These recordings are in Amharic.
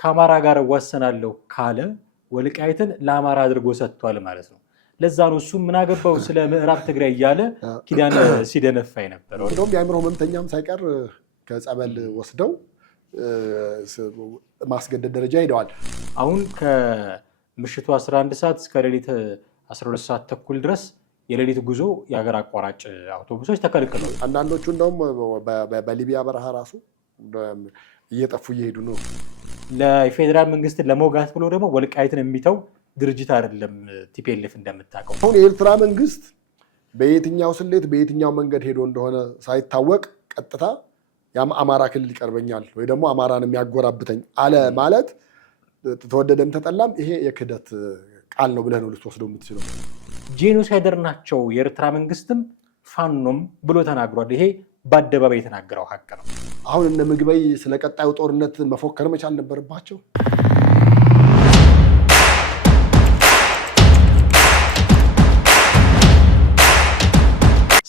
ከአማራ ጋር ወሰናለሁ ካለ ወልቃይትን ለአማራ አድርጎ ሰጥቷል ማለት ነው። ለዛ ነው እሱ ምን አገባው ስለ ምዕራብ ትግራይ እያለ ኪዳን ሲደነፋ የነበረው። እንደውም የአእምሮ ህመምተኛም ሳይቀር ከጸበል ወስደው ማስገደድ ደረጃ ሄደዋል። አሁን ከምሽቱ 11 ሰዓት እስከ ሌሊት 12 ሰዓት ተኩል ድረስ የሌሊት ጉዞ የሀገር አቋራጭ አውቶቡሶች ተከልክለዋል። አንዳንዶቹ እንደውም በሊቢያ በረሃ ራሱ እየጠፉ እየሄዱ ነው። ለፌዴራል መንግስትን ለመውጋት ብሎ ደግሞ ወልቃይትን የሚተው ድርጅት አይደለም ቲፒኤልኤፍ እንደምታውቀው። አሁን የኤርትራ መንግስት በየትኛው ስሌት በየትኛው መንገድ ሄዶ እንደሆነ ሳይታወቅ ቀጥታ ያም አማራ ክልል ይቀርበኛል ወይ ደግሞ አማራን የሚያጎራብተኝ አለ ማለት ተወደደም ተጠላም ይሄ የክህደት ቃል ነው ብለህ ነው ልትወስደው የምትችለው። ጄኖሳይደር ናቸው የኤርትራ መንግስትም ፋኖም ብሎ ተናግሯል። ይሄ በአደባባይ የተናገረው ሀቅ ነው። አሁን እነ ምግበይ ስለ ቀጣዩ ጦርነት መፎከር መቻል ነበረባቸው።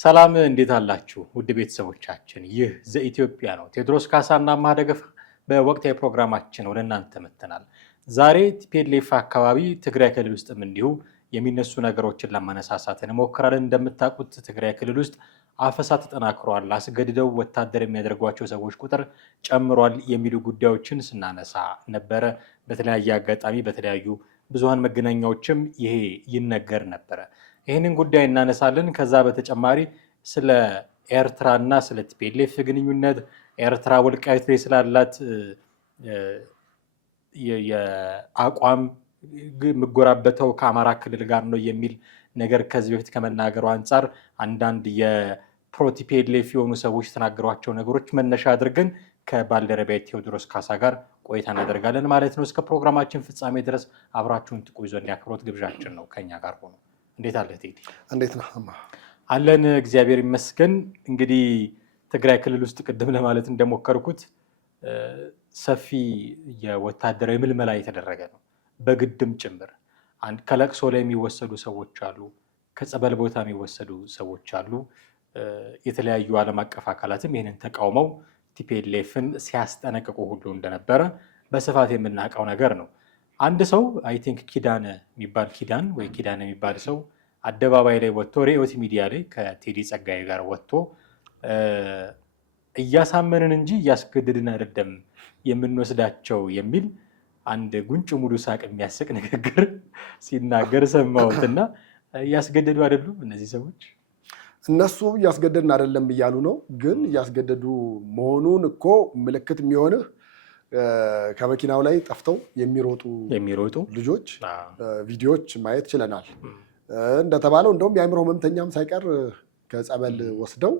ሰላም እንዴት አላችሁ ውድ ቤተሰቦቻችን? ይህ ዘኢትዮጵያ ነው። ቴዎድሮስ ካሳና አማሃ ደገፋ በወቅታዊ ፕሮግራማችን ወደ እናንተ መጥተናል። ዛሬ ቲፒኤልኤፍ አካባቢ ትግራይ ክልል ውስጥም እንዲሁ የሚነሱ ነገሮችን ለማነሳሳት እንሞክራለን። እንደምታውቁት ትግራይ ክልል ውስጥ አፈሳ ተጠናክሯል፣ አስገድደው ወታደር የሚያደርጓቸው ሰዎች ቁጥር ጨምሯል የሚሉ ጉዳዮችን ስናነሳ ነበረ። በተለያየ አጋጣሚ በተለያዩ ብዙሃን መገናኛዎችም ይሄ ይነገር ነበረ። ይህንን ጉዳይ እናነሳለን። ከዛ በተጨማሪ ስለ ኤርትራና ስለ ቲፒኤልኤፍ ግንኙነት፣ ኤርትራ ወልቃይት ላይ ስላላት የአቋም የምጎራበተው ከአማራ ክልል ጋር ነው የሚል ነገር ከዚህ በፊት ከመናገሩ አንጻር አንዳንድ የፕሮ ቲፒኤልኤፍ የሆኑ ሰዎች የተናገሯቸው ነገሮች መነሻ አድርገን ከባልደረቢያ ቴዎድሮስ ካሳ ጋር ቆይታ እናደርጋለን ማለት ነው። እስከ ፕሮግራማችን ፍጻሜ ድረስ አብራችሁን ትቆዩ ዘንድ የአክብሮት ግብዣችን ነው። ከኛ ጋር ሆኖ እንዴት አለ ቴዲ? እንዴት ነው አለን? እግዚአብሔር ይመስገን። እንግዲህ ትግራይ ክልል ውስጥ ቅድም ለማለት እንደሞከርኩት ሰፊ የወታደራዊ ምልመላ የተደረገ ነው፣ በግድም ጭምር። ከለቅሶ ላይ የሚወሰዱ ሰዎች አሉ፣ ከጸበል ቦታ የሚወሰዱ ሰዎች አሉ። የተለያዩ ዓለም አቀፍ አካላትም ይህንን ተቃውመው ቲፒኤልኤፍን ሲያስጠነቅቁ ሁሉ እንደነበረ በስፋት የምናውቀው ነገር ነው። አንድ ሰው አይ ቲንክ ኪዳን የሚባል ሰው አደባባይ ላይ ወጥቶ ሪዮት ሚዲያ ላይ ከቴዲ ጸጋዬ ጋር ወጥቶ እያሳመንን እንጂ እያስገድድን አይደለም የምንወስዳቸው የሚል አንድ ጉንጭ ሙሉ ሳቅ የሚያስቅ ንግግር ሲናገር ሰማሁትና እያስገደዱ አይደሉም እነዚህ ሰዎች። እነሱ እያስገደድን አይደለም እያሉ ነው። ግን እያስገደዱ መሆኑን እኮ ምልክት የሚሆንህ ከመኪናው ላይ ጠፍተው የሚሮጡ ልጆች ቪዲዮዎች ማየት ችለናል። እንደተባለው እንደውም የአእምሮ ህመምተኛም ሳይቀር ከጸበል ወስደው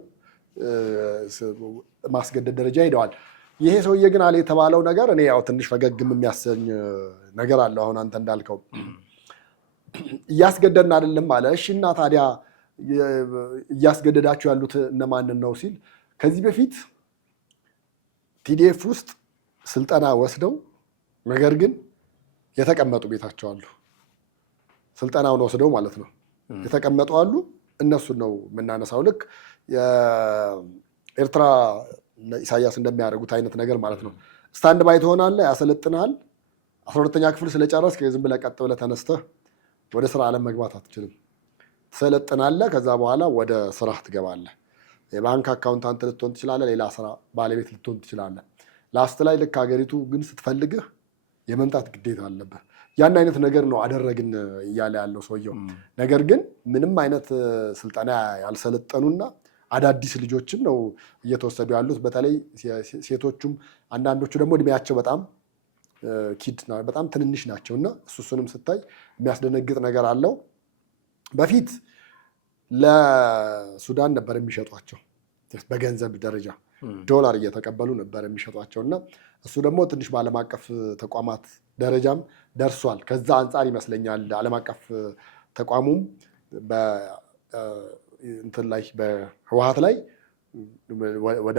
ማስገደድ ደረጃ ሄደዋል። ይሄ ሰውዬ ግን አለ የተባለው ነገር እኔ ያው ትንሽ ፈገግም የሚያሰኝ ነገር አለው። አሁን አንተ እንዳልከው እያስገደድን አይደለም አለ። እሺ እና ታዲያ እያስገደዳቸው ያሉት እነማንን ነው ሲል ከዚህ በፊት ቲዲኤፍ ውስጥ ስልጠና ወስደው ነገር ግን የተቀመጡ ቤታቸው አሉ። ስልጠናውን ወስደው ማለት ነው የተቀመጡ አሉ። እነሱን ነው የምናነሳው። ልክ የኤርትራ ኢሳያስ እንደሚያደርጉት አይነት ነገር ማለት ነው። ስታንድ ባይ ትሆናለህ፣ ያሰለጥናል። 12ኛ ክፍል ስለጨረስክ ዝም ብለህ ቀጥ ብለህ ተነስተህ ወደ ስራ ዓለም መግባት አትችልም። ትሰለጥናለህ። ከዛ በኋላ ወደ ስራ ትገባለህ። የባንክ አካውንታንት ልትሆን ትችላለህ። ሌላ ስራ ባለቤት ልትሆን ትችላለህ። ላስት ላይ ልክ ሀገሪቱ ግን ስትፈልግህ የመምጣት ግዴታ አለብህ። ያን አይነት ነገር ነው አደረግን እያለ ያለው ሰውየው። ነገር ግን ምንም አይነት ስልጠና ያልሰለጠኑና አዳዲስ ልጆችም ነው እየተወሰዱ ያሉት። በተለይ ሴቶቹም አንዳንዶቹ ደግሞ እድሜያቸው በጣም ትንንሽ ናቸው እና እሱንም ስታይ የሚያስደነግጥ ነገር አለው። በፊት ለሱዳን ነበር የሚሸጧቸው በገንዘብ ደረጃ ዶላር እየተቀበሉ ነበር የሚሸጧቸው እና እሱ ደግሞ ትንሽ በዓለም አቀፍ ተቋማት ደረጃም ደርሷል። ከዛ አንጻር ይመስለኛል ዓለም አቀፍ ተቋሙም እንትን ላይ በህወሓት ላይ ወደ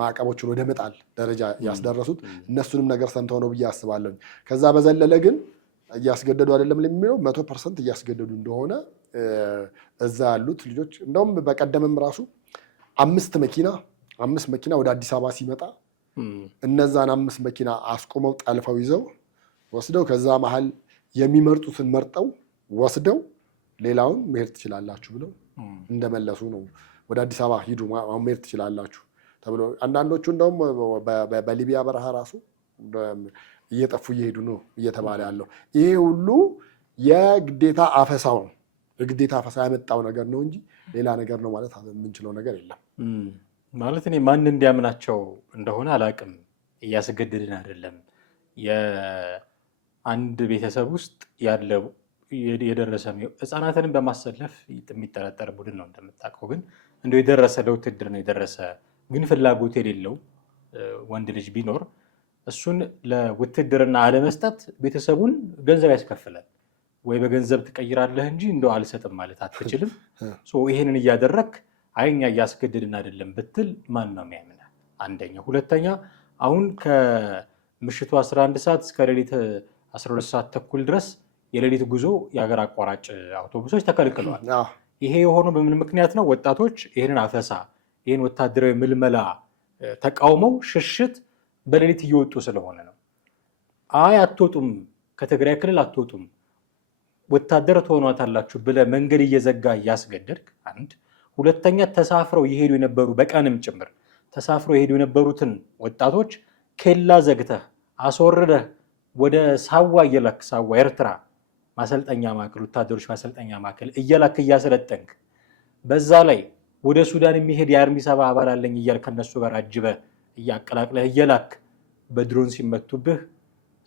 ማዕቀቦችን ወደ መጣል ደረጃ ያስደረሱት እነሱንም ነገር ሰምተው ነው ብዬ አስባለሁ። ከዛ በዘለለ ግን እያስገደዱ አይደለም ለሚለው 100% እያስገደዱ እንደሆነ እዛ ያሉት ልጆች እንደውም በቀደምም ራሱ 5 መኪና ወደ አዲስ አበባ ሲመጣ እነዛን 5 መኪና አስቆመው ጠልፈው ይዘው ወስደው ከዛ መሀል የሚመርጡትን መርጠው ወስደው ሌላውን መሄድ ትችላላችሁ ብለው እንደመለሱ ነው። ወደ አዲስ አበባ ሂዱ መሄድ ትችላላችሁ ተብሎ አንዳንዶቹ እንደውም በሊቢያ በረሃ ራሱ እየጠፉ እየሄዱ ነው እየተባለ ያለው። ይሄ ሁሉ የግዴታ አፈሳው ነው። የግዴታ አፈሳ ያመጣው ነገር ነው እንጂ ሌላ ነገር ነው ማለት የምንችለው ነገር የለም። ማለት እኔ ማን እንዲያምናቸው እንደሆነ አላውቅም። እያስገድድን አይደለም። የአንድ ቤተሰብ ውስጥ ያለው የደረሰ ህፃናትንም በማሰለፍ የሚጠረጠር ቡድን ነው እንደምታውቀው። ግን እንደው የደረሰ ለውትድር ነው የደረሰ ግን ፍላጎት የሌለው ወንድ ልጅ ቢኖር እሱን ለውትድርና አለመስጠት ቤተሰቡን ገንዘብ ያስከፍላል። ወይ በገንዘብ ትቀይራለህ እንጂ እንደው አልሰጥም ማለት አትችልም። ይሄንን እያደረግ አይኛ እያስገድድን አይደለም ብትል ማን ነው የሚያምነው? አንደኛ። ሁለተኛ አሁን ከምሽቱ 11 ሰዓት እስከ ሌሊት 12 ሰዓት ተኩል ድረስ የሌሊት ጉዞ የሀገር አቋራጭ አውቶቡሶች ተከልክለዋል። ይሄ የሆነው በምን ምክንያት ነው? ወጣቶች ይህንን አፈሳ ይህን ወታደራዊ ምልመላ ተቃውመው ሽሽት በሌሊት እየወጡ ስለሆነ ነው። አይ አትወጡም፣ ከትግራይ ክልል አትወጡም፣ ወታደር ትሆኗታላችሁ ብለህ መንገድ እየዘጋ እያስገደድክ አንድ። ሁለተኛ ተሳፍረው የሄዱ የነበሩ በቀንም ጭምር ተሳፍረው የሄዱ የነበሩትን ወጣቶች ኬላ ዘግተህ አስወርደህ ወደ ሳዋ እየላክ ሳዋ ኤርትራ ማሰልጠኛ ማዕከል ወታደሮች ማሰልጠኛ ማዕከል እየላክ እያሰለጠንክ በዛ ላይ ወደ ሱዳን የሚሄድ የአርሚ 70 አባል አለኝ እያልክ ከነሱ ጋር አጅበህ እያቀላቅለህ እየላክ በድሮን ሲመቱብህ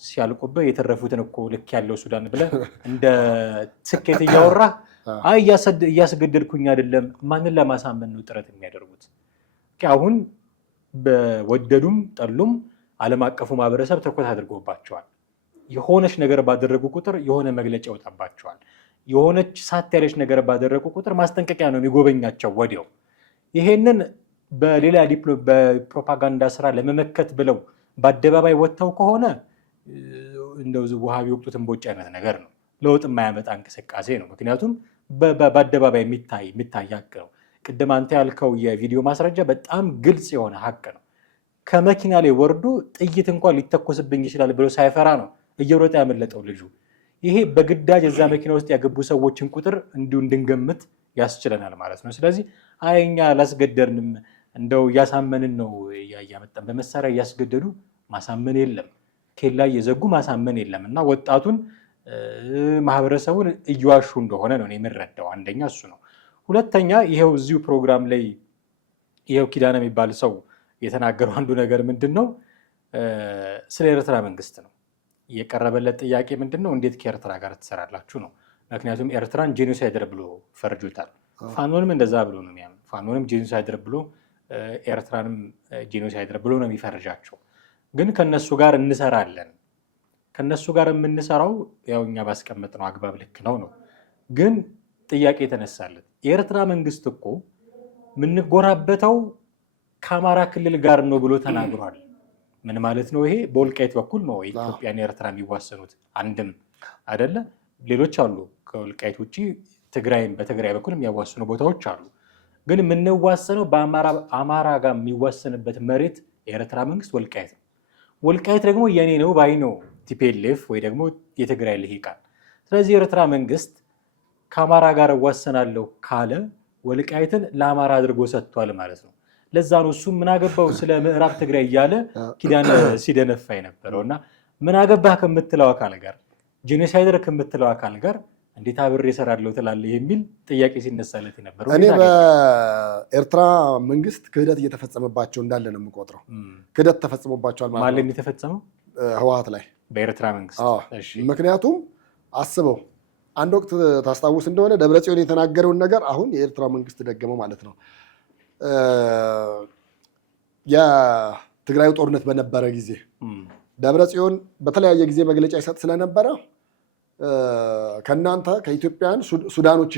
ሲያልቁብህ የተረፉትን እኮ ልክ ያለው ሱዳን ብለህ እንደ ስኬት እያወራህ አይ እያስገደድኩኝ አይደለም። ማንን ለማሳመን ነው ጥረት የሚያደርጉት? አሁን በወደዱም ጠሉም ዓለም አቀፉ ማህበረሰብ ትኩረት አድርጎባቸዋል። የሆነች ነገር ባደረጉ ቁጥር የሆነ መግለጫ ይወጣባቸዋል። የሆነች ሳት ያለች ነገር ባደረጉ ቁጥር ማስጠንቀቂያ ነው የሚጎበኛቸው ወዲያው። ይሄንን በሌላ በፕሮፓጋንዳ ስራ ለመመከት ብለው በአደባባይ ወጥተው ከሆነ እንደው ውሃ ቢወቅቱትን ቦጭ አይነት ነገር ነው። ለውጥ የማያመጣ እንቅስቃሴ ነው። ምክንያቱም በአደባባይ የሚታይ ሀቅ ነው። ቅድም አንተ ያልከው የቪዲዮ ማስረጃ በጣም ግልጽ የሆነ ሀቅ ነው። ከመኪና ላይ ወርዶ ጥይት እንኳን ሊተኮስብኝ ይችላል ብሎ ሳይፈራ ነው እየሮጠ ያመለጠው ልጁ። ይሄ በግዳጅ እዛ መኪና ውስጥ ያገቡ ሰዎችን ቁጥር እንዲሁ እንድንገምት ያስችለናል ማለት ነው። ስለዚህ እኛ አላስገደድንም፣ እንደው እያሳመንን ነው እያመጣን በመሳሪያ እያስገደዱ ማሳመን የለም፣ ኬላ እየዘጉ ማሳመን የለም። እና ወጣቱን ማህበረሰቡን እየዋሹ እንደሆነ ነው የምንረዳው። አንደኛ እሱ ነው። ሁለተኛ ይሄው እዚሁ ፕሮግራም ላይ ይሄው ኪዳነ የሚባል ሰው የተናገረው አንዱ ነገር ምንድን ነው? ስለ ኤርትራ መንግስት ነው የቀረበለት ጥያቄ ምንድን ነው? እንዴት ከኤርትራ ጋር ትሰራላችሁ ነው። ምክንያቱም ኤርትራን ጄኖሳይደር ብሎ ፈርጆታል። ፋኖንም እንደዛ ብሎ ነው የሚያምን። ፋኖንም ጄኖሳይደር ብሎ ኤርትራንም ጄኖሳይደር ብሎ ነው የሚፈርጃቸው። ግን ከነሱ ጋር እንሰራለን። ከነሱ ጋር የምንሰራው ያው እኛ ባስቀመጥነው አግባብ ልክ ነው። ግን ጥያቄ የተነሳለት የኤርትራ መንግስት እኮ የምንጎራበተው ከአማራ ክልል ጋር ነው ብሎ ተናግሯል። ምን ማለት ነው? ይሄ በወልቃይት በኩል ነው ኢትዮጵያና ኤርትራ የሚዋሰኑት አንድም አይደለ። ሌሎች አሉ ከወልቃይት ውጭ ትግራይም በትግራይ በኩል የሚያዋስኑ ቦታዎች አሉ። ግን የምንዋሰነው በአማራ ጋር የሚዋሰንበት መሬት የኤርትራ መንግስት ወልቃይት ነው። ወልቃይት ደግሞ የኔ ነው ባይ ነው ቲፒኤልኤፍ ወይ ደግሞ የትግራይ ልሂቃን። ስለዚህ የኤርትራ መንግስት ከአማራ ጋር እዋሰናለሁ ካለ ወልቃይትን ለአማራ አድርጎ ሰጥቷል ማለት ነው። ለዛ ነው እሱ ምን አገባው ስለ ምዕራብ ትግራይ እያለ ኪዳነ ሲደነፋ የነበረው። እና ምን አገባህ ከምትለው አካል ጋር ጄኖሳይደር ከምትለው አካል ጋር እንዴት አብሬ እሰራለሁ ትላለህ የሚል ጥያቄ ሲነሳለት የነበረው። እኔ በኤርትራ መንግስት ክህደት እየተፈጸመባቸው እንዳለ ነው የምቆጥረው። ክህደት ተፈጽሞባቸዋል ማለት ነው። የተፈጸመው ህወሓት ላይ በኤርትራ መንግስት። ምክንያቱም አስበው አንድ ወቅት ታስታውስ እንደሆነ ደብረጽዮን የተናገረውን ነገር አሁን የኤርትራ መንግስት ደገመው ማለት ነው። የትግራዩ ጦርነት በነበረ ጊዜ ደብረጽዮን በተለያየ ጊዜ መግለጫ ይሰጥ ስለነበረ ከእናንተ ከኢትዮጵያን ሱዳኖች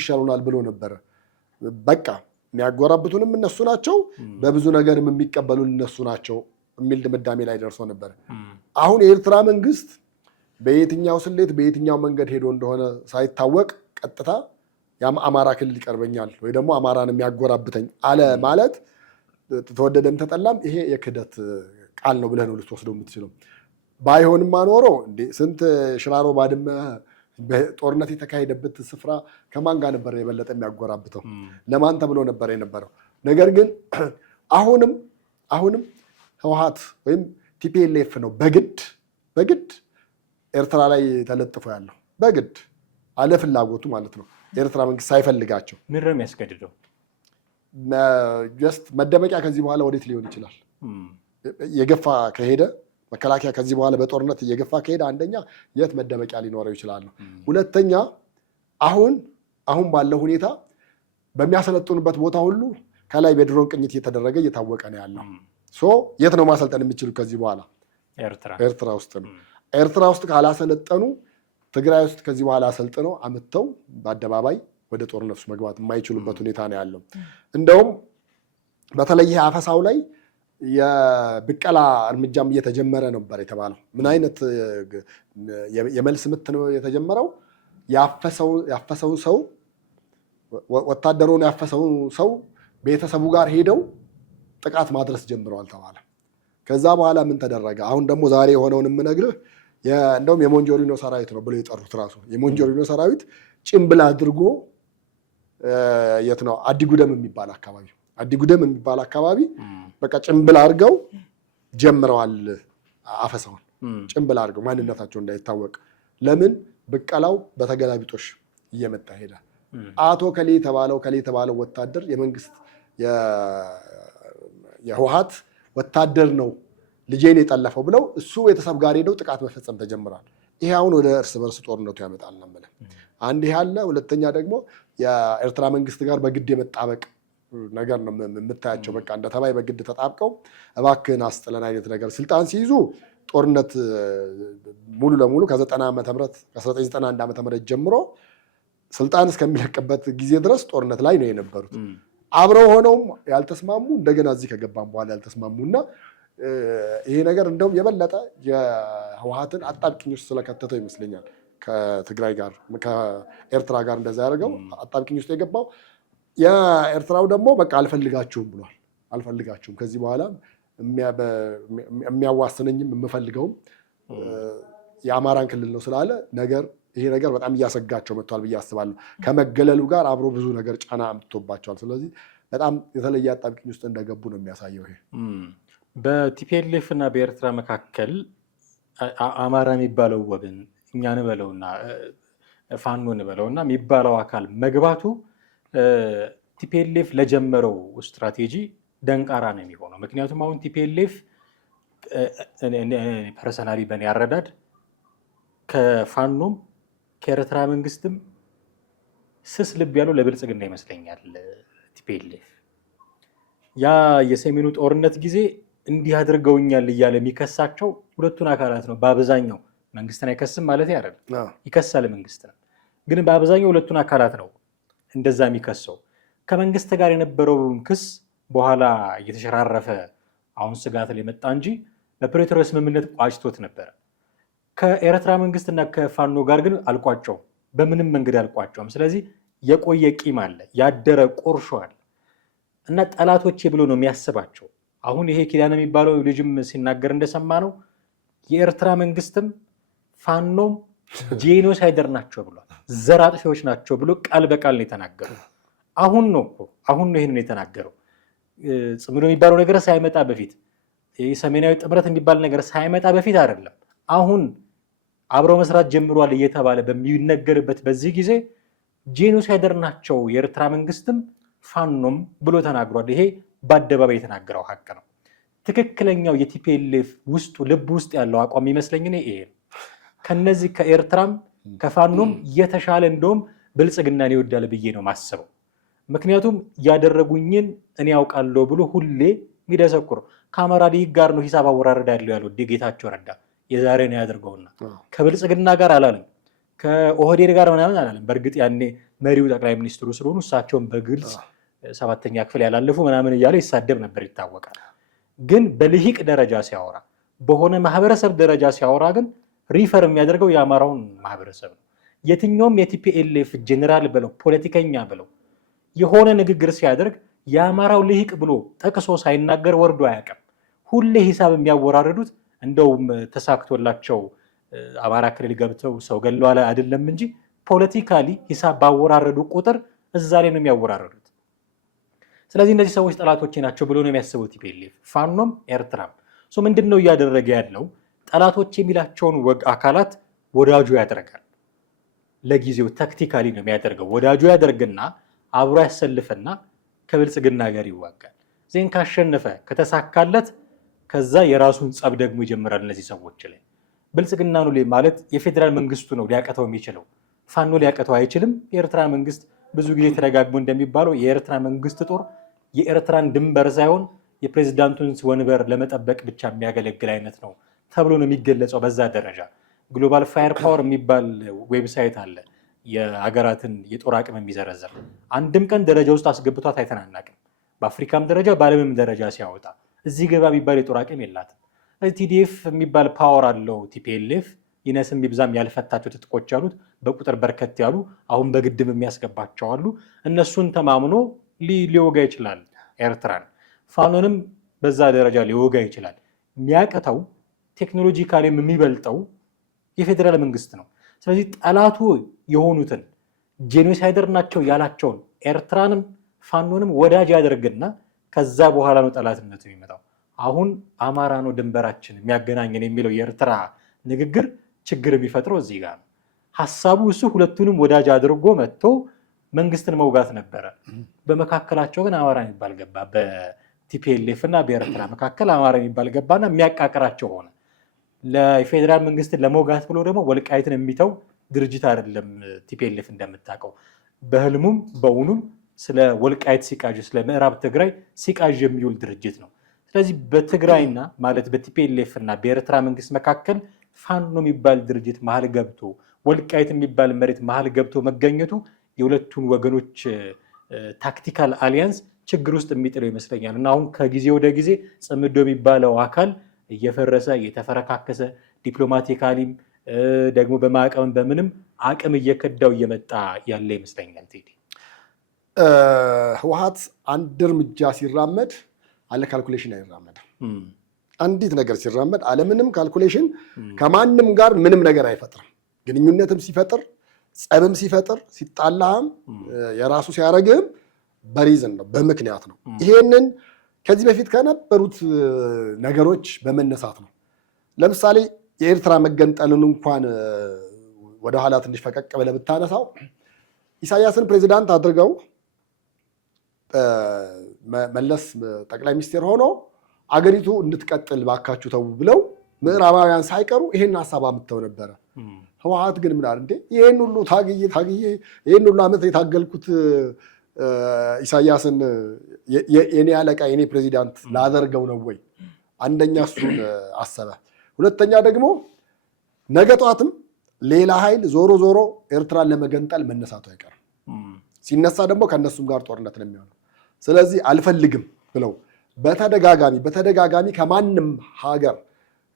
ይሻሉናል ብሎ ነበረ። በቃ የሚያጎራብቱንም እነሱ ናቸው፣ በብዙ ነገርም የሚቀበሉን እነሱ ናቸው የሚል ድምዳሜ ላይ ደርሶ ነበር። አሁን የኤርትራ መንግስት በየትኛው ስሌት በየትኛው መንገድ ሄዶ እንደሆነ ሳይታወቅ ቀጥታ አማራ ክልል ይቀርበኛል ወይ ደግሞ አማራን የሚያጎራብተኝ አለ ማለት ተወደደም ተጠላም ይሄ የክህደት ቃል ነው ብለህ ነው ልትወስደው የምትችለው። ባይሆንም ኖሮ እንዴ ስንት ሽራሮ ባድመ ጦርነት የተካሄደበት ስፍራ ከማን ጋር ነበር የበለጠ የሚያጎራብተው? ለማን ተብሎ ነበር የነበረው? ነገር ግን አሁንም ህወሓት ወይም ቲፒኤልኤፍ ነው በግድ ኤርትራ ላይ ተለጥፎ ያለው በግድ አለ ፍላጎቱ ማለት ነው። ኤርትራ መንግስት ሳይፈልጋቸው ምን ነው የሚያስገድደው? ጀስት መደበቂያ ከዚህ በኋላ ወዴት ሊሆን ይችላል? የገፋ ከሄደ መከላከያ ከዚህ በኋላ በጦርነት እየገፋ ከሄደ አንደኛ የት መደበቂያ ሊኖረው ይችላል ነው። ሁለተኛ አሁን ባለው ሁኔታ በሚያሰለጥኑበት ቦታ ሁሉ ከላይ በድሮን ቅኝት እየተደረገ እየታወቀ ነው ያለው። የት ነው ማሰልጠን የሚችሉ ከዚህ በኋላ? ኤርትራ ውስጥ ነው። ኤርትራ ውስጥ ካላሰለጠኑ ትግራይ ውስጥ ከዚህ በኋላ አሰልጥነው አምጥተው በአደባባይ ወደ ጦርነት ውስጥ መግባት የማይችሉበት ሁኔታ ነው ያለው። እንደውም በተለይ አፈሳው ላይ የብቀላ እርምጃም እየተጀመረ ነበር የተባለው። ምን አይነት የመልስ ምት ነው የተጀመረው? ያፈሰውን ሰው ወታደሩን ያፈሰውን ሰው ቤተሰቡ ጋር ሄደው ጥቃት ማድረስ ጀምረዋል ተባለ። ከዛ በኋላ ምን ተደረገ? አሁን ደግሞ ዛሬ የሆነውን የምነግርህ እንደውም የሞንጆሪኖ ሰራዊት ነው ብሎ የጠሩት ራሱ የሞንጆሪኖ ሰራዊት ጭምብል አድርጎ የት ነው አዲጉደም የሚባል አካባቢ በቃ ጭምብል አድርገው ጀምረዋል አፈሳውን። ጭምብል አድርገው ማንነታቸው እንዳይታወቅ። ለምን? ብቀላው በተገላቢጦሽ እየመጣ ሄደ። አቶ ከሌ የተባለው ወታደር የመንግስት የህወሓት ወታደር ነው ልጄን የጠለፈው ብለው እሱ ቤተሰብ ጋር ሄደው ጥቃት መፈጸም ተጀምሯል። ይሄ አሁን ወደ እርስ በርስ ጦርነቱ ያመጣል ነው የምልህ። አንድ ይሄ አለ። ሁለተኛ ደግሞ የኤርትራ መንግስት ጋር በግድ የመጣበቅ ነገር ነው የምታያቸው። በቃ እንደ ተባይ በግድ ተጣብቀው እባክህን አስጥለን አይነት ነገር ስልጣን ሲይዙ ጦርነት ሙሉ ለሙሉ ከ1991 ዓመተ ምህረት ጀምሮ ስልጣን እስከሚለቅበት ጊዜ ድረስ ጦርነት ላይ ነው የነበሩት። አብረው ሆነውም ያልተስማሙ እንደገና እዚህ ከገባም በኋላ ያልተስማሙና ይሄ ነገር እንደውም የበለጠ የህወሓትን አጣብቂኝ ውስጥ ስለከተተው ይመስለኛል ከትግራይ ጋር ከኤርትራ ጋር እንደዛ ያደርገው አጣብቂኝ ውስጥ የገባው። የኤርትራው ደግሞ በቃ አልፈልጋችሁም ብሏል። አልፈልጋችሁም ከዚህ በኋላ የሚያዋስነኝም የምፈልገውም የአማራን ክልል ነው ስላለ ይሄ ነገር በጣም እያሰጋቸው መጥቷል ብዬ አስባለሁ። ከመገለሉ ጋር አብሮ ብዙ ነገር ጫና አምጥቶባቸዋል። ስለዚህ በጣም የተለየ አጣብቂኝ ውስጥ እንደገቡ ነው የሚያሳየው። ይሄ በቲፒኤልኤፍ እና በኤርትራ መካከል አማራ የሚባለው ወገን እኛን በለውና ፋኖን በለውና የሚባለው አካል መግባቱ ቲፒኤልኤፍ ለጀመረው ስትራቴጂ ደንቃራ ነው የሚሆነው። ምክንያቱም አሁን ቲፒኤልኤፍ ፐርሰናሊ በእኔ አረዳድ ከፋኖም ከኤርትራ መንግስትም ስስ ልብ ያለው ለብልጽግና ይመስለኛል። ቲፒኤልኤፍ ያ የሰሜኑ ጦርነት ጊዜ እንዲህ አድርገውኛል እያለ የሚከሳቸው ሁለቱን አካላት ነው። በአብዛኛው መንግስትን አይከስም ማለት አይደለም፣ ይከሳል መንግስትን። ግን በአብዛኛው ሁለቱን አካላት ነው እንደዛ የሚከሰው። ከመንግስት ጋር የነበረውን ክስ በኋላ እየተሸራረፈ አሁን ስጋት ላይ መጣ እንጂ በፕሪቶሪያ ስምምነት ቋጭቶት ነበረ። ከኤርትራ መንግስትና ከፋኖ ጋር ግን አልቋጨውም፣ በምንም መንገድ አልቋጨውም። ስለዚህ የቆየ ቂም አለ፣ ያደረ ቁርሾ አለ እና ጠላቶቼ ብሎ ነው የሚያስባቸው። አሁን ይሄ ኪዳን የሚባለው ልጅም ሲናገር እንደሰማ ነው የኤርትራ መንግስትም ፋኖም ጄኖሳይደር ናቸው ብሏል፣ ዘር አጥፊዎች ናቸው ብሎ ቃል በቃል ነው የተናገረው። አሁን ነው ይህን የተናገረው። ጽምዶ የሚባለው ነገር ሳይመጣ በፊት ሰሜናዊ ጥምረት የሚባል ነገር ሳይመጣ በፊት አይደለም። አሁን አብረው መስራት ጀምሯል እየተባለ በሚነገርበት በዚህ ጊዜ ጄኖሳይደር ናቸው የኤርትራ መንግስትም ፋኖም ብሎ ተናግሯል። ይሄ በአደባባይ የተናገረው ሀቅ ነው። ትክክለኛው የቲፒኤልኤፍ ውስጡ ልብ ውስጥ ያለው አቋም ይመስለኝ ይሄ ነው። ከነዚህ ከኤርትራም ከፋኖም የተሻለ እንደውም ብልጽግናን ይወዳል ብዬ ነው ማስበው። ምክንያቱም ያደረጉኝን እኔ ያውቃለሁ ብሎ ሁሌ የሚደሰኩር ከአማራ ሊግ ጋር ነው ሂሳብ አወራረድ ያለው ያለው ጌታቸው ረዳ የዛሬ ነው ያደርገውና ከብልጽግና ጋር አላለም፣ ከኦህዴድ ጋር ምናምን አላለም። በእርግጥ ያኔ መሪው ጠቅላይ ሚኒስትሩ ስለሆኑ እሳቸውን በግልጽ 7ኛ ክፍል ያላለፉ ምናምን እያለ ይሳደብ ነበር ይታወቃል። ግን በልሂቅ ደረጃ ሲያወራ፣ በሆነ ማህበረሰብ ደረጃ ሲያወራ ግን ሪፈር የሚያደርገው የአማራውን ማህበረሰብ ነው። የትኛውም የቲፒኤልኤፍ ጄኔራል ብለው ፖለቲከኛ ብለው የሆነ ንግግር ሲያደርግ የአማራው ልሂቅ ብሎ ጠቅሶ ሳይናገር ወርዶ አያውቅም። ሁሌ ሂሳብ የሚያወራርዱት እንደውም ተሳክቶላቸው አማራ ክልል ገብተው ሰው ገለዋል አይደለም እንጂ ፖለቲካሊ ሂሳብ ባወራረዱ ቁጥር እዛ ላይ ነው የሚያወራረዱት። ስለዚህ እነዚህ ሰዎች ጠላቶቼ ናቸው ብሎ ነው የሚያስቡት ቲፒኤልኤፍ፣ ፋኖም ኤርትራም። ምንድን ነው እያደረገ ያለው? ጠላቶች የሚላቸውን አካላት ወዳጁ ያደርጋል። ለጊዜው ታክቲካሊ ነው የሚያደርገው። ወዳጁ ያደርግና አብሮ ያሰልፍና ከብልጽግና ጋር ይዋጋል። ዜን ካሸነፈ ከተሳካለት ከዛ የራሱን ጸብ ደግሞ ይጀምራል እነዚህ ሰዎች ላይ። ብልጽግና ነው ማለት የፌዴራል መንግስቱ ነው ሊያቀተው የሚችለው፣ ፋኖ ሊያቀተው አይችልም። የኤርትራ መንግስት ብዙ ጊዜ ተደጋግሞ እንደሚባለው የኤርትራ መንግስት ጦር የኤርትራን ድንበር ሳይሆን የፕሬዚዳንቱን ወንበር ለመጠበቅ ብቻ የሚያገለግል አይነት ነው ተብሎ ነው የሚገለጸው። በዛ ደረጃ ግሎባል ፋየር ፓወር የሚባል ዌብሳይት አለ፣ የሀገራትን የጦር አቅም የሚዘረዘር። አንድም ቀን ደረጃ ውስጥ አስገብቷት አይተናናቅም። በአፍሪካም ደረጃ በዓለምም ደረጃ ሲያወጣ እዚህ ገባ የሚባል የጦር አቅም የላትም። ቲዲኤፍ የሚባል ፓወር አለው ቲፒኤልኤፍ። ይነስም ይብዛም ያልፈታቸው ትጥቆች አሉት፣ በቁጥር በርከት ያሉ አሁን በግድም የሚያስገባቸው አሉ። እነሱን ተማምኖ ሊወጋ ይችላል ኤርትራን። ፋኖንም በዛ ደረጃ ሊወጋ ይችላል። የሚያቅተው ቴክኖሎጂካሊም የሚበልጠው የፌዴራል መንግስት ነው። ስለዚህ ጠላቱ የሆኑትን ጄኖሳይደር ናቸው ያላቸውን ኤርትራንም ፋኖንም ወዳጅ ያደርግና ከዛ በኋላ ነው ጠላትነቱ የሚመጣው። አሁን አማራ ነው ድንበራችን የሚያገናኘን የሚለው የኤርትራ ንግግር ችግር የሚፈጥረው እዚህ ጋር ነው። ሀሳቡ እሱ ሁለቱንም ወዳጅ አድርጎ መጥቶ መንግስትን መውጋት ነበረ። በመካከላቸው ግን አማራ የሚባል ገባ። በቲፒኤልኤፍ እና በኤርትራ መካከል አማራ የሚባል ገባና የሚያቃቅራቸው ሆነ። ለፌዴራል መንግስትን ለመውጋት ብሎ ደግሞ ወልቃይትን የሚተው ድርጅት አይደለም ቲፒኤልኤፍ እንደምታውቀው። በህልሙም በእውኑም ስለ ወልቃይት ሲቃዥ፣ ስለ ምዕራብ ትግራይ ሲቃዥ የሚውል ድርጅት ነው። ስለዚህ በትግራይና ማለት በቲፒኤልኤፍ እና በኤርትራ መንግስት መካከል ፋኖ የሚባል ድርጅት መሀል ገብቶ ወልቃይት የሚባል መሬት መሀል ገብቶ መገኘቱ የሁለቱን ወገኖች ታክቲካል አሊያንስ ችግር ውስጥ የሚጥለው ይመስለኛል። እና አሁን ከጊዜ ወደ ጊዜ ጽምዶ የሚባለው አካል እየፈረሰ እየተፈረካከሰ ዲፕሎማቲካሊም ደግሞ በማዕቀብም በምንም አቅም እየከዳው እየመጣ ያለ ይመስለኛል። ቴዲ ህወሓት አንድ እርምጃ ሲራመድ አለ ካልኩሌሽን አይራመድም። አንዲት ነገር ሲራመድ አለምንም ካልኩሌሽን ከማንም ጋር ምንም ነገር አይፈጥርም። ግንኙነትም ሲፈጥር ጸብም ሲፈጥር ሲጣላህም የራሱ ሲያደርግህም በሪዝን ነው፣ በምክንያት ነው። ይሄንን ከዚህ በፊት ከነበሩት ነገሮች በመነሳት ነው። ለምሳሌ የኤርትራ መገንጠልን እንኳን ወደኋላ ትንሽ ፈቀቅ ብለህ ብታነሳው ኢሳያስን ፕሬዚዳንት አድርገው መለስ ጠቅላይ ሚኒስትር ሆኖ አገሪቱ እንድትቀጥል ባካችሁ ተው ብለው ምዕራባውያን ሳይቀሩ ይሄን ሀሳብ አምጥተው ነበረ። ህወሓት ግን ምን አለ እንዴ? ይሄን ሁሉ ታግዬ ይሄን ሁሉ ዓመት የታገልኩት ኢሳያስን የኔ አለቃ የኔ ፕሬዚዳንት ላደርገው ነው ወይ? አንደኛ እሱን አሰበ። ሁለተኛ ደግሞ ነገ ጠዋትም ሌላ ኃይል ዞሮ ዞሮ ኤርትራን ለመገንጠል መነሳቱ አይቀርም። ሲነሳ ደግሞ ከእነሱም ጋር ጦርነት ነው የሚሆነው። ስለዚህ አልፈልግም ብለው በተደጋጋሚ ከማንም ሀገር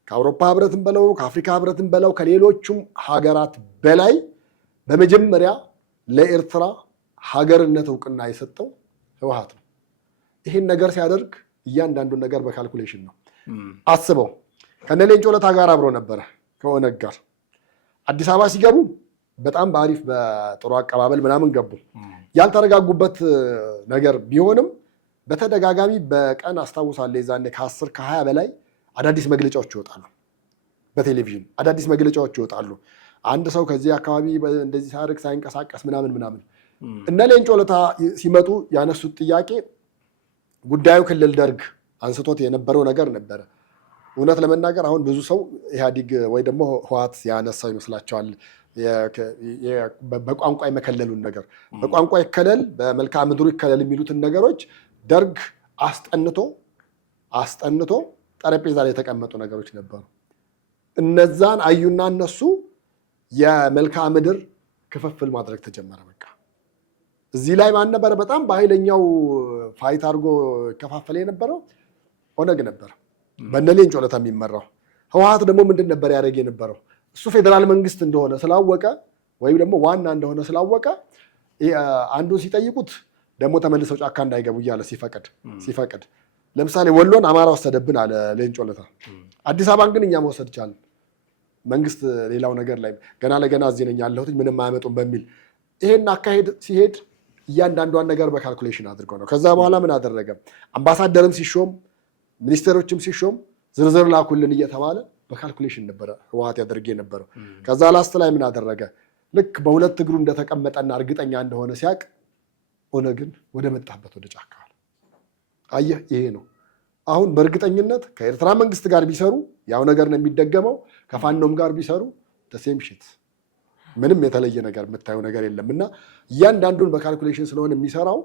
ከአውሮፓ ህብረትን በለው ከአፍሪካ ህብረትን በለው ከሌሎቹም ሀገራት በላይ በመጀመሪያ ለኤርትራ ሀገርነት እውቅና የሰጠው ህወሓት ነው። ይህን ነገር ሲያደርግ እያንዳንዱን ነገር በካልኩሌሽን ነው። አስበው፣ ከነ ሌንጮ ለታ ጋር አብሮ ነበረ ከኦነግ ጋር። አዲስ አበባ ሲገቡ በጣም በአሪፍ በጥሩ አቀባበል ምናምን ገቡ። ያልተረጋጉበት ነገር ቢሆንም በተደጋጋሚ በቀን አስታውሳለሁ የዛኔ ከ10 ከ20 በላይ አዳዲስ መግለጫዎች ይወጣሉ። በቴሌቪዥን አዳዲስ መግለጫዎች ይወጣሉ። አንድ ሰው ከዚህ አካባቢ እንደዚህ ሳያደርግ ሳይንቀሳቀስ ምናምን እነ ሌንጮ ለታ ሲመጡ ያነሱት ጥያቄ ጉዳዩ ክልል ደርግ አንስቶት የነበረው ነገር ነበረ። እውነት ለመናገር አሁን ብዙ ሰው ኢህአዲግ ወይ ደግሞ ህወሓት ያነሳው ይመስላቸዋል። በቋንቋ የመከለሉን ነገር በቋንቋ ይከለል በመልክዓ ምድሩ ይከለል የሚሉትን ነገሮች ደርግ አስጠንቶ ጠረጴዛ ላይ የተቀመጡ ነገሮች ነበሩ። እነዛን አዩና እነሱ የመልክዓ ምድር ክፍፍል ማድረግ ተጀመረ። በቃ እዚህ ላይ ማን ነበረ በጣም በኃይለኛው ፋይት አድርጎ ከፋፈለ የነበረው? ኦነግ ነበር፣ በነ ሌንጮ ለታ የሚመራው። ህወሓት ደግሞ ምንድን ነበር ያደረግ የነበረው? እሱ ፌዴራል መንግስት እንደሆነ ስላወቀ ወይም ደግሞ ዋና እንደሆነ ስላወቀ አንዱን ሲጠይቁት ደግሞ ተመልሰው ጫካ እንዳይገቡ እያለ ሲፈቅድ ለምሳሌ ወሎን አማራ ወሰደብን አለ ሌንጮ ለታ። አዲስ አበባን ግን እኛ መውሰድ ቻልን። መንግስት ሌላው ነገር ላይ ገና ለገና እዚህ ነኝ ያለሁት ምንም አያመጡም በሚል ይሄን አካሄድ ሲሄድ እያንዳንዷን ነገር በካልኩሌሽን አድርገው ነው። ከዛ በኋላ ምን አደረገ? አምባሳደርም ሲሾም ሚኒስቴሮችም ሲሾም ዝርዝር ላኩልን እየተባለ በካልኩሌሽን ነበረ ህወሓት ያደርግ የነበረው። ከዛ ላስት ላይ ምን አደረገ? ልክ በሁለት እግሩ እንደተቀመጠና እርግጠኛ እንደሆነ ሲያቅ ኦነግን ወደ መጣበት ወደ ጫካ አለ። አየህ፣ ይሄ ነው አሁን በእርግጠኝነት ከኤርትራ መንግስት ጋር ቢሰሩ ያው ነገር ነው የሚደገመው። ከፋኖም ጋር ቢሰሩ ተሴም ሽት ምንም የተለየ ነገር የምታየው ነገር የለም። እና እያንዳንዱን በካልኩሌሽን ስለሆነ የሚሰራው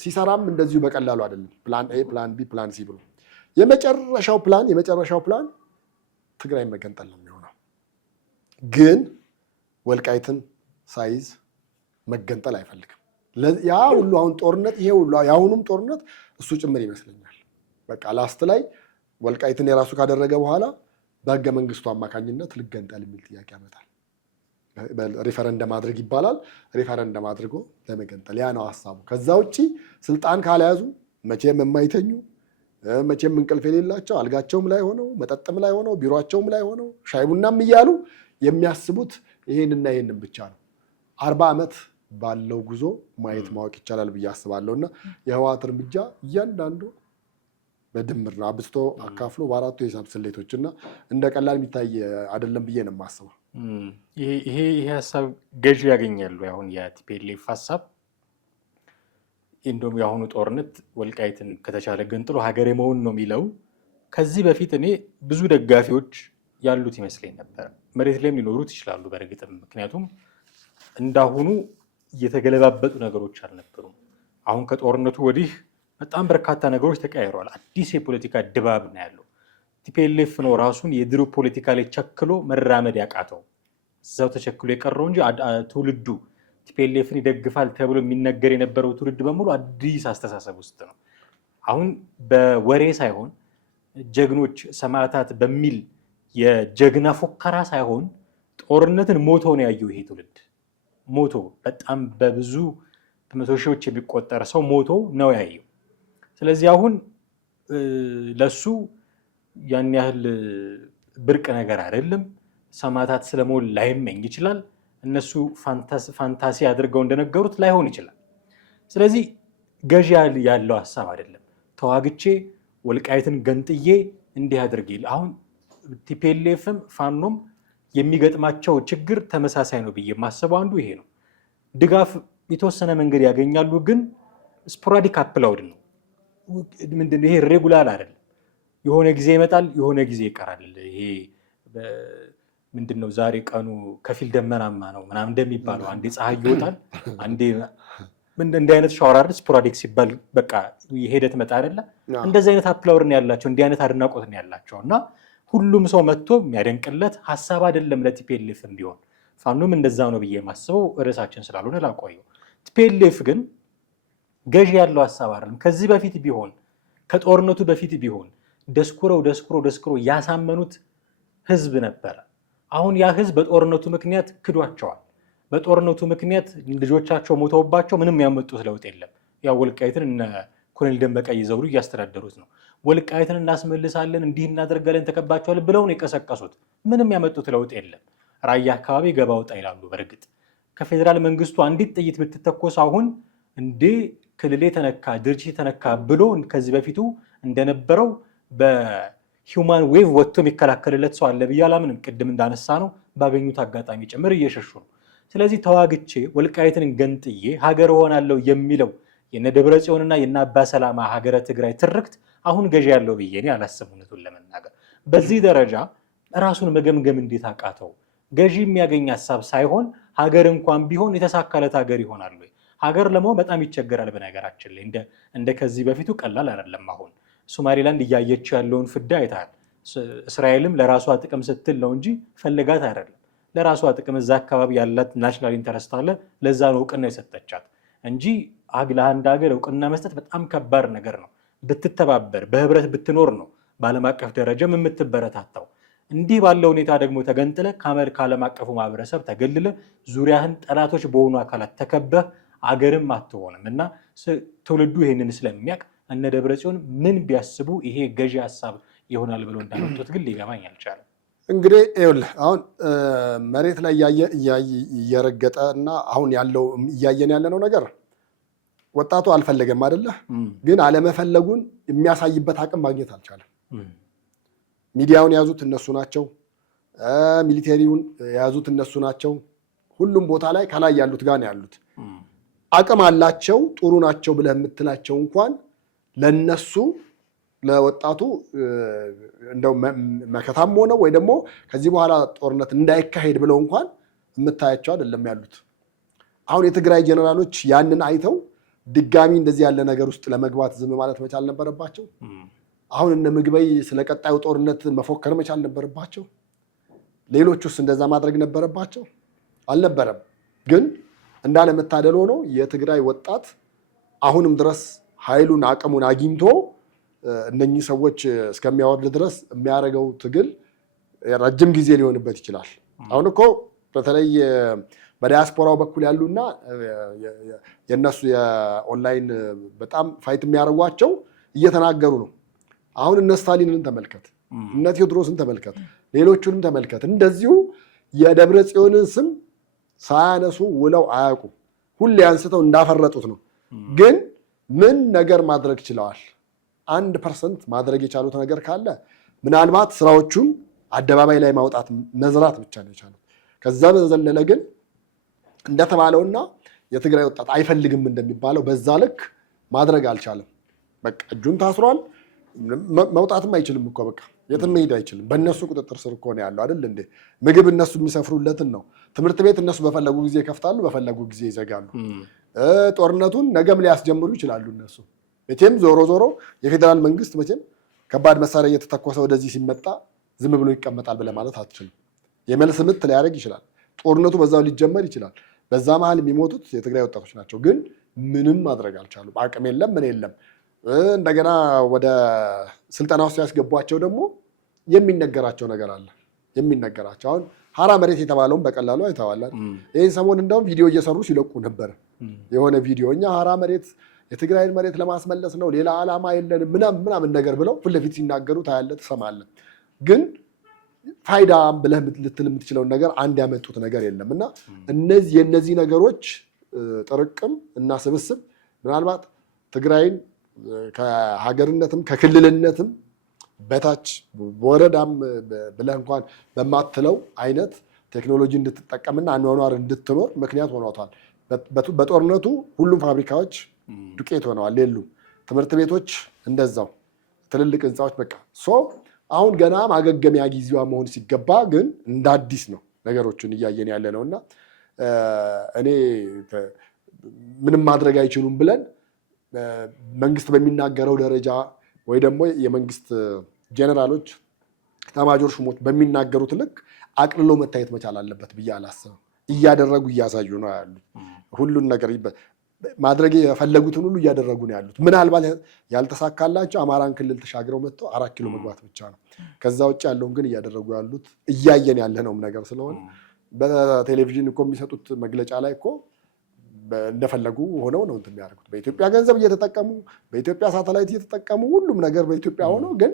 ሲሰራም እንደዚሁ በቀላሉ አይደለም። ፕላን ኤ፣ ፕላን ቢ፣ ፕላን ሲ ብሎ የመጨረሻው ፕላን ትግራይ መገንጠል ነው የሚሆነው። ግን ወልቃይትን ሳይዝ መገንጠል አይፈልግም። ያ ሁሉ አሁን ጦርነት ይሄ ሁሉ የአሁኑም ጦርነት እሱ ጭምር ይመስለኛል። በቃ ላስት ላይ ወልቃይትን የራሱ ካደረገ በኋላ በህገ መንግስቱ አማካኝነት ልገንጠል የሚል ጥያቄ ያመጣል። ሪፈረንደም አድርግ ይባላል። ሪፈረንደም አድርጎ ለመገንጠል ያ ነው ሀሳቡ። ከዛ ውጭ ስልጣን ካልያዙ መቼም የማይተኙ መቼም እንቅልፍ የሌላቸው አልጋቸውም ላይ ሆነው መጠጥም ላይ ሆነው ቢሮቸውም ላይ ሆነው ሻይ ቡናም እያሉ የሚያስቡት ይሄንና ይሄንን ብቻ ነው። 40 ዓመት ባለው ጉዞ ማየት ማወቅ ይቻላል ብዬ አስባለሁ። እና የህወሓት እርምጃ እያንዳንዱ በድምር ነው አብስቶ አካፍሎ በአራቱ የሂሳብ ስሌቶች እና እንደ ቀላል የሚታይ አይደለም ብዬ ነው የማስበው። ይሄ ሀሳብ ገዢ ያገኛሉ። አሁን የቲፒኤልኤፍ ሀሳብ እንደውም የአሁኑ ጦርነት ወልቃይትን ከተቻለ ገንጥሎ ሀገር የመሆን ነው የሚለው። ከዚህ በፊት እኔ ብዙ ደጋፊዎች ያሉት ይመስለኝ ነበር። መሬት ላይም ሊኖሩት ይችላሉ በእርግጥም። ምክንያቱም እንዳሁኑ እየተገለባበጡ ነገሮች አልነበሩም። አሁን ከጦርነቱ ወዲህ በጣም በርካታ ነገሮች ተቀያይረዋል። አዲስ የፖለቲካ ድባብ ነው ያለው። ቲፒኤልኤፍ ነው ራሱን የድሮ ፖለቲካ ላይ ቸክሎ መራመድ ያቃተው። እዛው ተቸክሎ የቀረው እንጂ ትውልዱ ቲፒኤልኤፍን ይደግፋል ተብሎ የሚነገር የነበረው ትውልድ በሙሉ አዲስ አስተሳሰብ ውስጥ ነው። አሁን በወሬ ሳይሆን ጀግኖች ሰማዕታት በሚል የጀግና ፎከራ ሳይሆን ጦርነትን ሞቶ ነው ያየው ይሄ ትውልድ። ሞቶ በጣም በብዙ በመቶ ሺዎች የሚቆጠር ሰው ሞቶ ነው ያየው። ስለዚህ አሁን ለሱ ያን ያህል ብርቅ ነገር አይደለም። ሰማዕታት ስለመሆን ላይመኝ ይችላል። እነሱ ፋንታሲ አድርገው እንደነገሩት ላይሆን ይችላል። ስለዚህ ገዢ ያለው ሀሳብ አይደለም። ተዋግቼ ወልቃይትን ገንጥዬ እንዲህ አድርጌ አሁን ቲፒኤልኤፍም ፋኖም የሚገጥማቸው ችግር ተመሳሳይ ነው ብዬ የማስበው አንዱ ይሄ ነው። ድጋፍ የተወሰነ መንገድ ያገኛሉ፣ ግን ስፖራዲክ አፕላውድ ነው። ምንድነው ይሄ? ሬጉላር አይደለም። የሆነ ጊዜ ይመጣል፣ የሆነ ጊዜ ይቀራል። ይሄ ምንድነው ዛሬ ቀኑ ከፊል ደመናማ ነው ምናምን እንደሚባለው አንዴ ፀሐይ ይወጣል፣ አንዴ እንዲህ አይነት ሻወራር ስፖራዲክ ሲባል በቃ የሄደ ትመጣ አይደለ? እንደዚህ አይነት አፕላውድ ነው ያላቸው፣ እንዲህ አይነት አድናቆት ነው ያላቸው። እና ሁሉም ሰው መጥቶ የሚያደንቅለት ሀሳብ አይደለም ለቲፒኤልኤፍም ቢሆን። ፋኖም እንደዛ ነው ብዬ የማስበው ርዕሳችን ስላልሆነ ላቆየው። ቲፒኤልኤፍ ግን ገዢ ያለው ሀሳብ አይደለም። ከዚህ በፊት ቢሆን ከጦርነቱ በፊት ቢሆን ደስኩረው ያሳመኑት ህዝብ ነበረ። አሁን ያ ህዝብ በጦርነቱ ምክንያት ክዷቸዋል። በጦርነቱ ምክንያት ልጆቻቸው ሞተውባቸው ምንም ያመጡት ለውጥ የለም። ያው ወልቃይትን እነ ኮሎኔል ደመቀ ይዘውሩ እያስተዳደሩት ነው። ወልቃይትን እናስመልሳለን እንዲህ እናደርጋለን ተከባቸዋል ብለው ነው የቀሰቀሱት። ምንም ያመጡት ለውጥ የለም። ራያ አካባቢ ገባ ወጣ ይላሉ። በእርግጥ ከፌዴራል መንግስቱ አንዲት ጥይት ብትተኮስ አሁን እንዴ ክልሌ ተነካ ድርጅት ተነካ ብሎ ከዚህ በፊቱ እንደነበረው በሂውማን ዌቭ ወጥቶ የሚከላከልለት ሰው አለ ብዬ አላምንም። ቅድም እንዳነሳ ነው ባገኙት አጋጣሚ ጭምር እየሸሹ ነው። ስለዚህ ተዋግቼ ወልቃይትን ገንጥዬ ሀገር እሆናለሁ የሚለው የነ ደብረ ጽዮንና የነ አባ ሰላማ ሀገረ ትግራይ ትርክት አሁን ገዢ ያለው ብዬ እኔ አላስብም። እውነቱን ለመናገር በዚህ ደረጃ ራሱን መገምገም እንዴት አቃተው? ገዢ የሚያገኝ ሀሳብ ሳይሆን ሀገር እንኳን ቢሆን የተሳካለት ሀገር ይሆናል ወይ? ሀገር ለመሆን በጣም ይቸገራል። በነገራችን ላይ እንደ ከዚህ በፊቱ ቀላል አይደለም። አሁን ሶማሌላንድ እያየችው ያለውን ፍዳ አይተሃል። እስራኤልም ለራሷ ጥቅም ስትል ነው እንጂ ፈልጋት አይደለም። ለራሷ ጥቅም እዛ አካባቢ ያላት ናሽናል ኢንተረስት አለ። ለዛ ነው እውቅና የሰጠቻት እንጂ ለአንድ ሀገር እውቅና መስጠት በጣም ከባድ ነገር ነው። ብትተባበር በህብረት ብትኖር ነው በዓለም አቀፍ ደረጃም የምትበረታታው። እንዲህ ባለው ሁኔታ ደግሞ ተገንጥለ ከዓለም አቀፉ ማህበረሰብ ተገልለ ዙሪያህን ጠላቶች በሆኑ አካላት ተከበህ አገርም አትሆንም እና ትውልዱ ይህንን ስለሚያውቅ እነ ደብረጽዮን ምን ቢያስቡ ይሄ ገዢ ሀሳብ ይሆናል ብሎ እንዳመጡት ግን ሊገባኝ አልቻለም። እንግዲህ ይኸውልህ አሁን መሬት ላይ እየረገጠ እና አሁን ያለው እያየን ያለነው ነገር ወጣቱ አልፈለገም አይደለ? ግን አለመፈለጉን የሚያሳይበት አቅም ማግኘት አልቻለም። ሚዲያውን የያዙት እነሱ ናቸው። ሚሊቴሪውን የያዙት እነሱ ናቸው። ሁሉም ቦታ ላይ ከላይ ያሉት ጋር ነው ያሉት። አቅም አላቸው፣ ጥሩ ናቸው ብለህ የምትላቸው እንኳን ለነሱ ለወጣቱ እንደው መከታም ሆነው ወይ ደግሞ ከዚህ በኋላ ጦርነት እንዳይካሄድ ብለው እንኳን የምታያቸው አይደለም ያሉት። አሁን የትግራይ ጀነራሎች ያንን አይተው ድጋሚ እንደዚህ ያለ ነገር ውስጥ ለመግባት ዝም ማለት መቻል ነበረባቸው። አሁን እነ ምግበይ ስለ ቀጣዩ ጦርነት መፎከር መቻል ነበረባቸው። ሌሎቹስ እንደዛ ማድረግ ነበረባቸው? አልነበረም። ግን እንዳለመታደል ሆኖ የትግራይ ወጣት አሁንም ድረስ ኃይሉን አቅሙን አግኝቶ እነኚህ ሰዎች እስከሚያወርድ ድረስ የሚያደርገው ትግል ረጅም ጊዜ ሊሆንበት ይችላል። አሁን እኮ በተለይ በዲያስፖራው በኩል ያሉና የነሱ የኦንላይን በጣም ፋይት የሚያደርጓቸው እየተናገሩ ነው። አሁን እነ ስታሊንን ተመልከት፣ እነ ቴዎድሮስን ተመልከት፣ ሌሎቹንም ተመልከት። እንደዚሁ የደብረ ጽዮንን ስም ሳያነሱ ውለው አያውቁ። ሁሌ አንስተው እንዳፈረጡት ነው። ግን ምን ነገር ማድረግ ችለዋል? 1% ማድረግ የቻሉት ነገር ካለ ምናልባት ስራዎቹን አደባባይ ላይ ማውጣት መዝራት ብቻ ነው የቻሉት። ከዛ በዘለለ ግን እንደተባለውና የትግራይ ወጣት አይፈልግም እንደሚባለው በዛ ልክ ማድረግ አልቻለም። በቃ እጁን ታስሯል። መውጣትም አይችልም እኮ በቃ የትም መሄድ አይችልም። በእነሱ ቁጥጥር ስር እኮ ነው ያለው አይደል እንዴ? ምግብ እነሱ የሚሰፍሩለትን ነው። ትምህርት ቤት እነሱ በፈለጉ ጊዜ ይከፍታሉ፣ በፈለጉ ጊዜ ይዘጋሉ። ጦርነቱን ነገም ሊያስጀምሩ ይችላሉ እነሱ። መቼም ዞሮ ዞሮ የፌዴራል መንግስት መቼም ከባድ መሳሪያ እየተተኮሰ ወደዚህ ሲመጣ ዝም ብሎ ይቀመጣል ብለህ ማለት አትችልም። የመልስ ምት ሊያደርግ ይችላል። ጦርነቱ በዛው ሊጀመር ይችላል። በዛ መሀል የሚሞቱት የትግራይ ወጣቶች ናቸው። ግን ምንም ማድረግ አልቻሉም። አቅም የለም፣ ምን የለም። እንደገና ወደ ስልጠና ውስጥ ያስገቧቸው ደግሞ የሚነገራቸው ነገር አለ። የሚነገራቸው አሁን ሀራ መሬት የተባለውን በቀላሉ አይተዋል። ይህን ሰሞን እንደውም ቪዲዮ እየሰሩ ሲለቁ ነበር። የሆነ ቪዲዮ እኛ ሀራ መሬት የትግራይን መሬት ለማስመለስ ነው፣ ሌላ ዓላማ የለንም ምናምን ነገር ብለው ፊት ለፊት ሲናገሩ ታያለህ፣ ትሰማለህ። ግን ፋይዳ ብለህ ልትል የምትችለውን ነገር አንድ ያመጡት ነገር የለም እና የእነዚህ ነገሮች ጥርቅም እና ስብስብ ምናልባት ትግራይን ከሀገርነትም ከክልልነትም በታች በወረዳም ብለህ እንኳን በማትለው አይነት ቴክኖሎጂ እንድትጠቀምና አኗኗር እንድትኖር ምክንያት ሆኗታል። በጦርነቱ ሁሉም ፋብሪካዎች ዱቄት ሆነዋል፣ የሉም። ትምህርት ቤቶች እንደዛው፣ ትልልቅ ህንፃዎች በቃ አሁን ገና ማገገሚያ ጊዜዋ መሆን ሲገባ ግን እንደ አዲስ ነው ነገሮችን እያየን ያለ ነው እና እኔ ምንም ማድረግ አይችሉም ብለን መንግስት በሚናገረው ደረጃ ወይ ደግሞ የመንግስት ጀነራሎች ኤታማዦር ሹሞች በሚናገሩት ልክ አቅልሎ መታየት መቻል አለበት ብዬ አላስብም። እያደረጉ እያሳዩ ነው ያሉት። ሁሉን ነገር ማድረግ የፈለጉትን ሁሉ እያደረጉ ነው ያሉት። ምናልባት ያልተሳካላቸው አማራን ክልል ተሻግረው መጥተው 4 ኪሎ መግባት ብቻ ነው። ከዛ ውጭ ያለውን ግን እያደረጉ ያሉት እያየን ያለነውም ነገር ስለሆነ በቴሌቪዥን እኮ የሚሰጡት መግለጫ ላይ እኮ እንደፈለጉ ሆነው ነው እንትን የሚያደርጉት። በኢትዮጵያ ገንዘብ እየተጠቀሙ በኢትዮጵያ ሳተላይት እየተጠቀሙ ሁሉም ነገር በኢትዮጵያ ሆነው ግን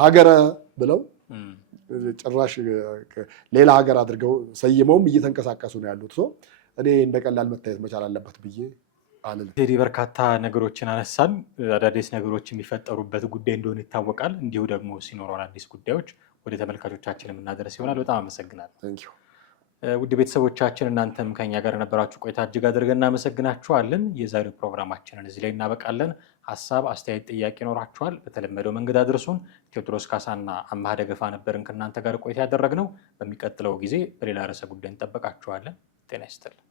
ሀገረ ብለው ጭራሽ ሌላ ሀገር አድርገው ሰይመውም እየተንቀሳቀሱ ነው ያሉት። እኔ እንደቀላል መታየት መቻል አለበት ብዬ አልልም። ቴዲ በርካታ ነገሮችን አነሳን። አዳዲስ ነገሮች የሚፈጠሩበት ጉዳይ እንደሆነ ይታወቃል። እንዲሁ ደግሞ ሲኖሩ አዳዲስ ጉዳዮች ወደ ተመልካቾቻችን የምናደርስ ይሆናል። በጣም አመሰግናለሁ። ውድ ቤተሰቦቻችን እናንተም ከኛ ጋር የነበራችሁ ቆይታ እጅግ አድርገን እናመሰግናችኋለን። የዛሬው ፕሮግራማችንን እዚህ ላይ እናበቃለን። ሀሳብ፣ አስተያየት፣ ጥያቄ ይኖራችኋል በተለመደው መንገድ አድርሱን። ቴዎድሮስ ካሳና አማሃ ደገፋ ነበርን ከእናንተ ጋር ቆይታ ያደረግነው። በሚቀጥለው ጊዜ በሌላ ርዕሰ ጉዳይ እንጠብቃችኋለን። ጤና ይስጥልን።